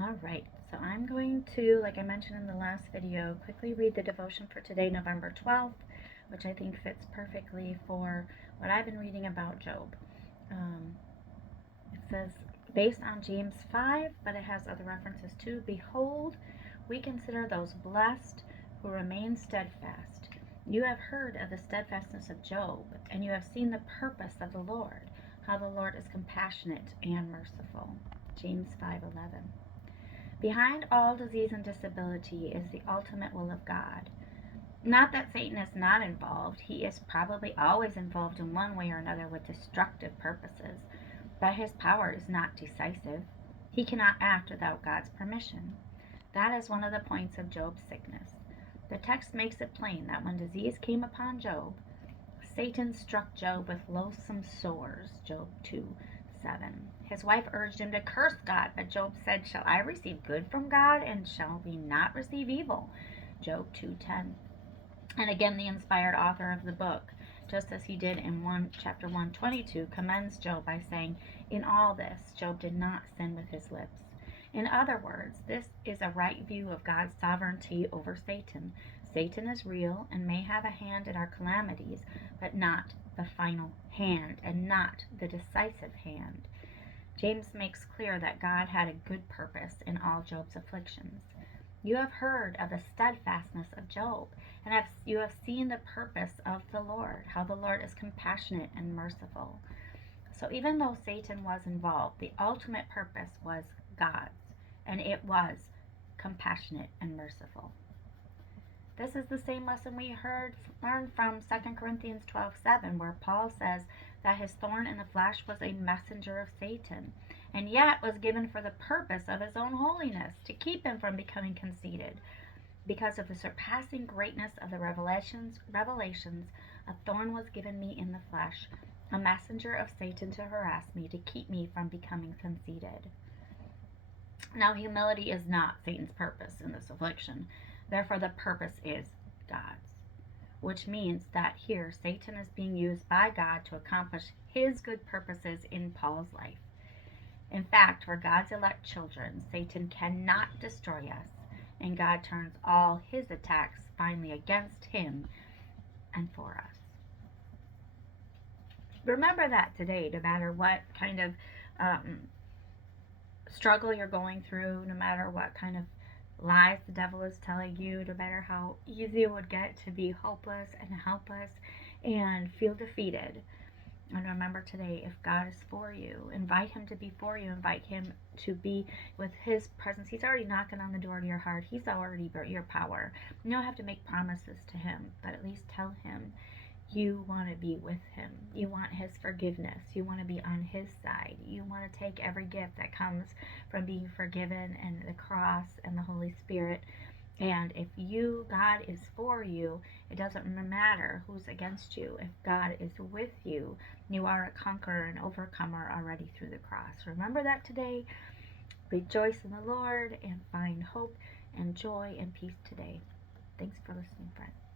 All right, so I'm going to, like I mentioned in the last video, quickly read the devotion for today, November 12th, which I think fits perfectly for what I've been reading about Job. Um, it says, based on James 5, but it has other references too. Behold, we consider those blessed who remain steadfast. You have heard of the steadfastness of Job, and you have seen the purpose of the Lord, how the Lord is compassionate and merciful. James 5:11. Behind all disease and disability is the ultimate will of God. Not that Satan is not involved, he is probably always involved in one way or another with destructive purposes, but his power is not decisive. He cannot act without God's permission. That is one of the points of Job's sickness. The text makes it plain that when disease came upon Job, Satan struck Job with loathsome sores. Job 2:7. His wife urged him to curse God, but Job said, Shall I receive good from God, and shall we not receive evil? Job 2:10. And again, the inspired author of the book, just as he did in chapter 122, commends Job by saying, In all this, Job did not sin with his lips. In other words, this is a right view of God's sovereignty over Satan. Satan is real and may have a hand in our calamities, but not the final hand and not the decisive hand. James makes clear that God had a good purpose in all Job's afflictions. You have heard of the steadfastness of Job, and you have seen the purpose of the Lord, how the Lord is compassionate and merciful. So even though Satan was involved, the ultimate purpose was God's, and it was compassionate and merciful. This is the same lesson we learned from 2 Corinthians 12:7, where Paul says that his thorn in the flesh was a messenger of Satan, and yet was given for the purpose of his own holiness, to keep him from becoming conceited. Because of the surpassing greatness of the revelations, a thorn was given me in the flesh, a messenger of Satan to harass me, to keep me from becoming conceited. Now, humility is not Satan's purpose in this affliction. Therefore, the purpose is God's, which means that here Satan is being used by God to accomplish his good purposes in Paul's life. In fact, for God's elect children, Satan cannot destroy us, and God turns all his attacks finally against him and for us. Remember that today, no matter what kind of struggle you're going through, no matter what kind of lies the devil is telling you, no matter how easy it would get to be hopeless and helpless and feel defeated. And remember today, if God is for you, invite him to be for you. Invite him to be with his presence. He's already knocking on the door to your heart. He's already your power. You don't have to make promises to him, but at least tell him you want to be with him. You want his forgiveness. You want to be on his side. You want to take every gift that comes from being forgiven and the cross and the Holy Spirit. And if God is for you, it doesn't matter who's against you. If God is with you, you are a conqueror and overcomer already through the cross. Remember that today. Rejoice in the Lord and find hope and joy and peace today. Thanks for listening, friends.